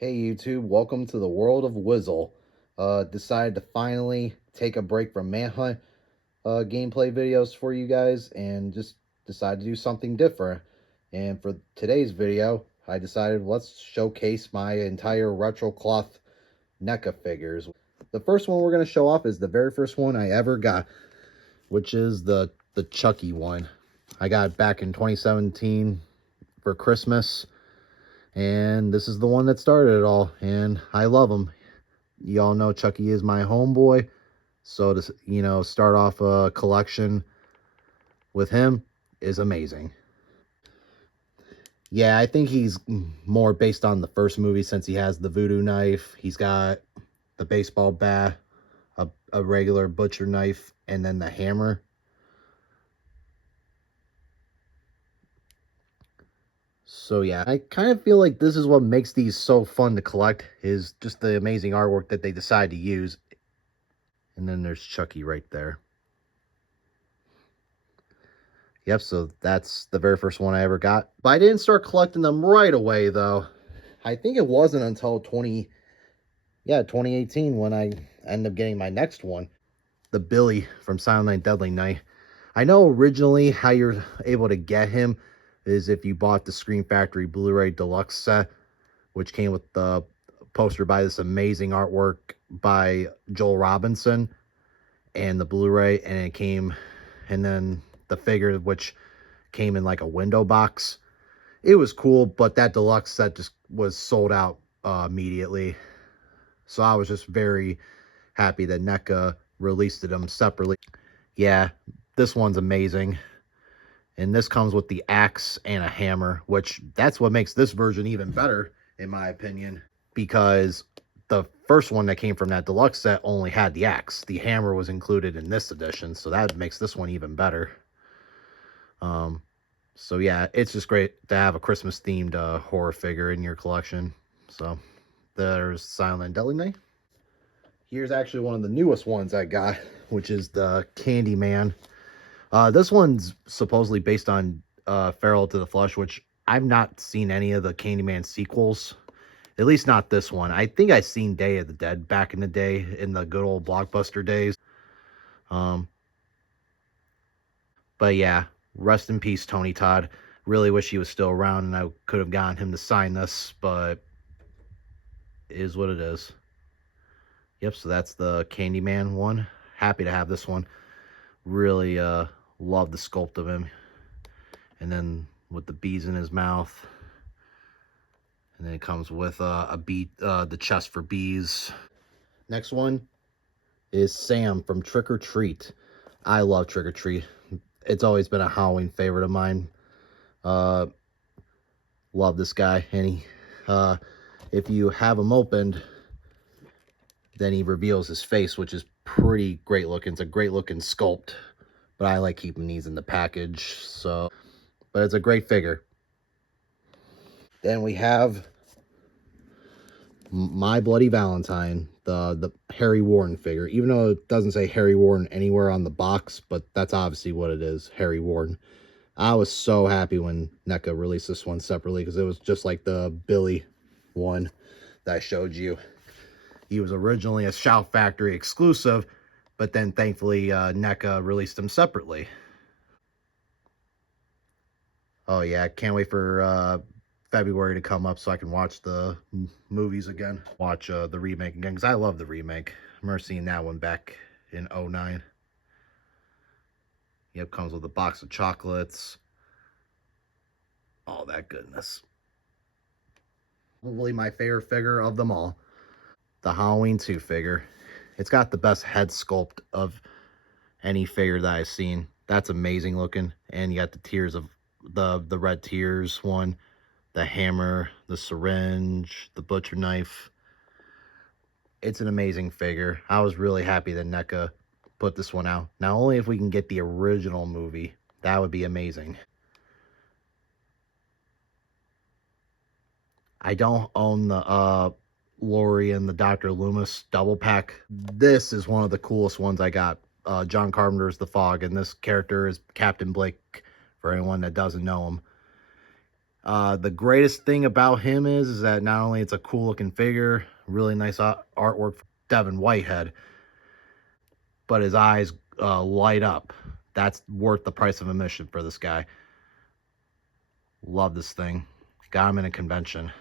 Hey YouTube, welcome to the world of Whizzle. Decided to finally take a break from Manhunt gameplay videos for you guys and just decided to do something different. And for today's video, I decided let's showcase my entire retro cloth NECA figures. The first one we're going to show off is the very first one I ever got, which is the Chucky one. I got it back in 2017 for Christmas. And this is the one that started it all, and I love him. Y'all know Chucky is my homeboy, so to start off a collection with him is amazing. Yeah, I think he's more based on the first movie since he has the voodoo knife, he's got the baseball bat, a regular butcher knife, and then the hammer. So yeah, I kind of feel like this is what makes these so fun to collect, is just the amazing artwork that they decide to use. And then there's Chucky right there. Yep, so that's the very first one I ever got. But I didn't start collecting them right away, though. I think it wasn't until 2018 when I ended up getting my next one. The Billy from Silent Night, Deadly Night. I know originally how you're able to get him is if you bought the Scream Factory Blu-ray Deluxe set, which came with the poster by this amazing artwork by Joel Robinson, and the Blu-ray, and it came, and then the figure, which came in like a window box. It was cool, but that deluxe set just was sold out immediately. So I was just very happy that NECA released them separately. Yeah, this one's amazing. And this comes with the axe and a hammer, which that's what makes this version even better, in my opinion, because the first one that came from that deluxe set only had the axe. The hammer was included in this edition, so that makes this one even better. So yeah, it's just great to have a Christmas themed horror figure in your collection. So there's Silent Deadly Night. Here's actually one of the newest ones I got, which is the Candyman. This one's supposedly based on Feral to the Flesh, which I've not seen any of the Candyman sequels. At least not this one. I think I seen Day of the Dead back in the day, in the good old Blockbuster days. But yeah, rest in peace, Tony Todd. Really wish he was still around and I could have gotten him to sign this, but it is what it is. Yep, so that's the Candyman one. Happy to have this one. Really love the sculpt of him. And then with the bees in his mouth. And then it comes with the chest for bees. Next one is Sam from Trick or Treat. I love Trick or Treat. It's always been a Halloween favorite of mine. Love this guy. And he, if you have him opened, then he reveals his face, which is pretty great looking. It's a great looking sculpt, but I like keeping these in the package. So, but it's a great figure. Then we have My Bloody Valentine, the Harry Warren figure. Even though it doesn't say Harry Warren anywhere on the box, but that's obviously what it is, Harry Warren. I was so happy when NECA released this one separately, because it was just like the Billy one that I showed you. He was originally a Shout Factory exclusive, but then thankfully NECA released him separately. Oh yeah, can't wait for February to come up so I can watch the movies again. Watch the remake again, because I love the remake. I remember seeing that one back in 2009. Yep, comes with a box of chocolates. All that goodness. Probably my favorite figure of them all. The Halloween 2 figure. It's got the best head sculpt of any figure that I've seen. That's amazing looking. And you got the tears of the red tears one, the hammer, the syringe, the butcher knife. It's an amazing figure. I was really happy that NECA put this one out. Now, only if we can get the original movie, that would be amazing. I don't own the Laurie and the Dr. Loomis double pack. This is one of the coolest ones I got. John Carpenter's The Fog, and this character is Captain Blake, for anyone that doesn't know him. The greatest thing about him is that not only it's a cool looking figure, really nice artwork for Devin Whitehead, but his eyes light up. That's worth the price of admission for this guy. Love this thing. Got him in a convention.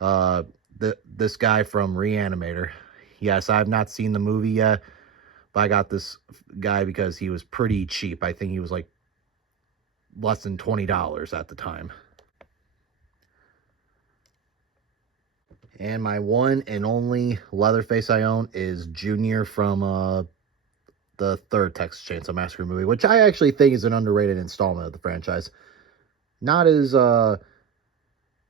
Uh, this guy from Reanimator. Yes, I've not seen the movie yet, but I got this guy because he was pretty cheap. I think he was like less than $20 at the time. And my one and only Leatherface I own is Junior from the third Texas Chainsaw Massacre movie, which I actually think is an underrated installment of the franchise. Not as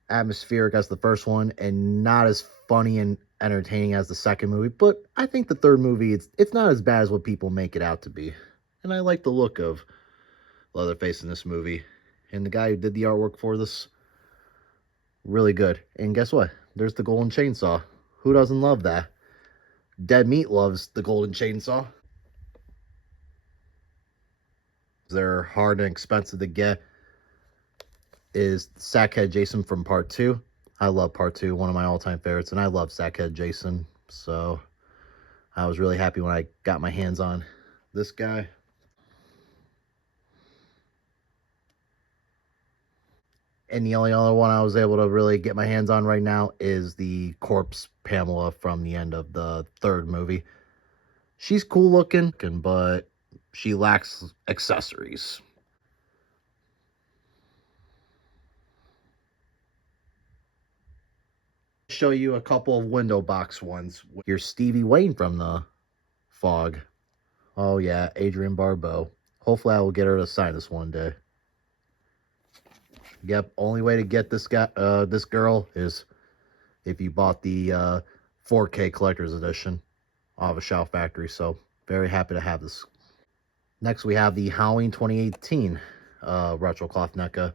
atmospheric as the first one, and not as funny and entertaining as the second movie. But I think the third movie, it's not as bad as what people make it out to be. And I like the look of Leatherface in this movie. And the guy who did the artwork for this, really good. And guess what? There's the Golden Chainsaw. Who doesn't love that? Dead Meat loves the Golden Chainsaw. They're hard and expensive to get. Is Sackhead Jason from Part 2. I love Part 2, one of my all-time favorites, and I love Sackhead Jason. So I was really happy when I got my hands on this guy. And the only other one I was able to really get my hands on right now is the corpse Pamela from the end of the third movie. She's cool looking, but she lacks accessories. Show you a couple of window box ones. Here's Stevie Wayne from the Fog. Oh yeah, Adrienne Barbeau. Hopefully I will get her to sign this one day. Yep, only way to get this guy, this girl, is if you bought the 4K collector's edition of a Shout Factory. So very happy to have this. Next we have the Halloween 2018 retro cloth NECA.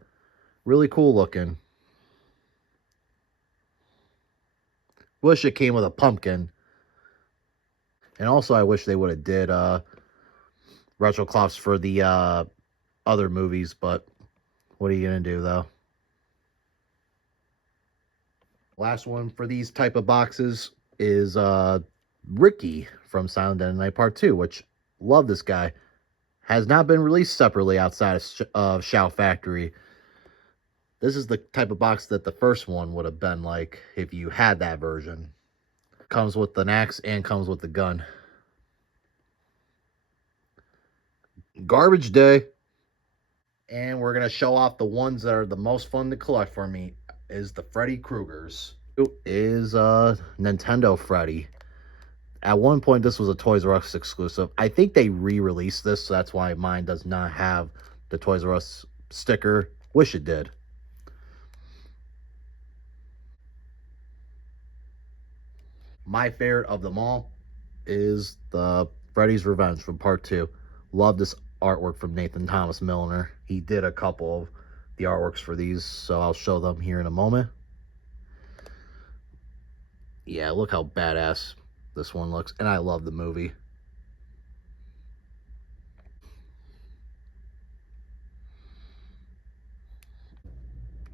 Really cool looking. Wish it came with a pumpkin. And also I wish they would have did retro cloths for the other movies, but what are you gonna do though? Last one for these type of boxes is Ricky from Silent Dead Night Part 2, which love this guy. Has not been released separately outside of Shout Factory. This is the type of box that the first one would have been like if you had that version. Comes with an axe and comes with the gun. Garbage day. And we're going to show off the ones that are the most fun to collect for me is the Freddy Kruegers. It is Nintendo Freddy. At one point, this was a Toys R Us exclusive. I think they re-released this, so that's why mine does not have the Toys R Us sticker. Wish it did. My favorite of them all is the Freddy's Revenge from Part 2. Love this artwork from Nathan Thomas Milner. He did a couple of the artworks for these, so I'll show them here in a moment. Yeah, look how badass this one looks, and I love the movie.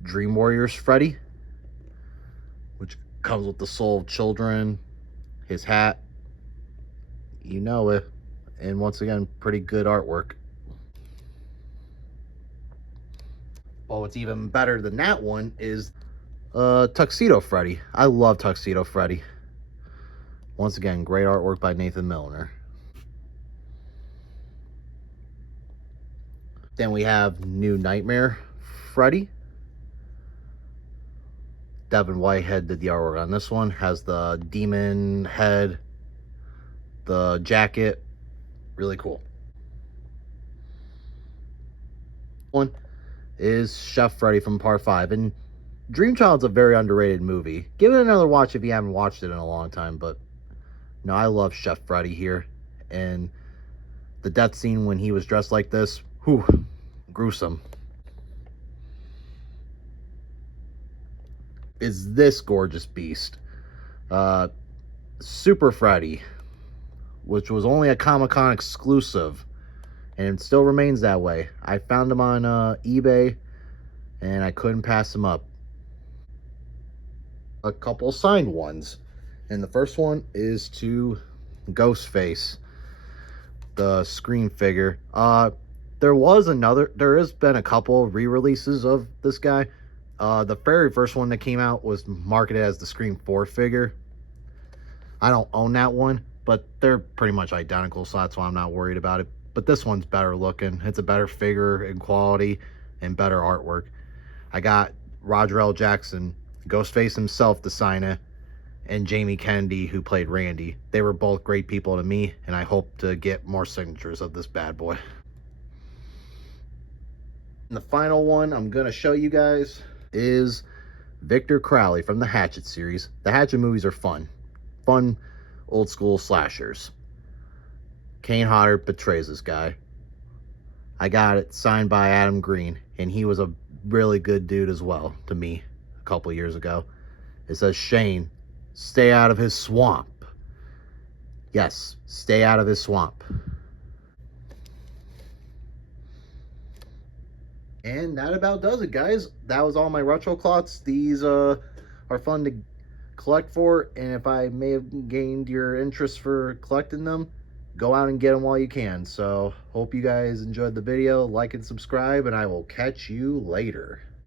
Dream Warriors Freddy, which comes with the Soul of Children, his hat, you know it, and once again, pretty good artwork. Well, what's even better than that one is Tuxedo Freddy. I love Tuxedo Freddy. Once again, great artwork by Nathan Milner. Then we have New Nightmare Freddy. Devin Whitehead did the artwork on this one. Has the demon head, the jacket. Really cool. One is Chef Freddy from Part 5. And Dream Child's a very underrated movie. Give it another watch if you haven't watched it in a long time. But no, I love Chef Freddy here. And the death scene when he was dressed like this, whew, gruesome. Is this gorgeous beast. Super Freddy, which was only a Comic-Con exclusive, and it still remains that way. I found him on eBay, and I couldn't pass them up. A couple signed ones, and the first one is to Ghostface, the Scream figure. There has been a couple re-releases of this guy. The very first one that came out was marketed as the Scream 4 figure. I don't own that one, but they're pretty much identical, so that's why I'm not worried about it. But this one's better looking. It's a better figure in quality and better artwork. I got Roger L. Jackson, Ghostface himself, to sign it, and Jamie Kennedy, who played Randy. They were both great people to me, and I hope to get more signatures of this bad boy. And the final one I'm going to show you guys is Victor Crowley from the Hatchet series. The Hatchet movies are fun. Fun, old school slashers. Kane Hodder betrays this guy. I got it signed by Adam Green, and he was a really good dude as well to me a couple years ago. It says, Shane, stay out of his swamp. Yes, stay out of his swamp. And that about does it, guys. That was all my retro clots. These are fun to collect for, and if I may have gained your interest for collecting them, go out and get them while you can. So hope you guys enjoyed the video. Like and subscribe, and I will catch you later.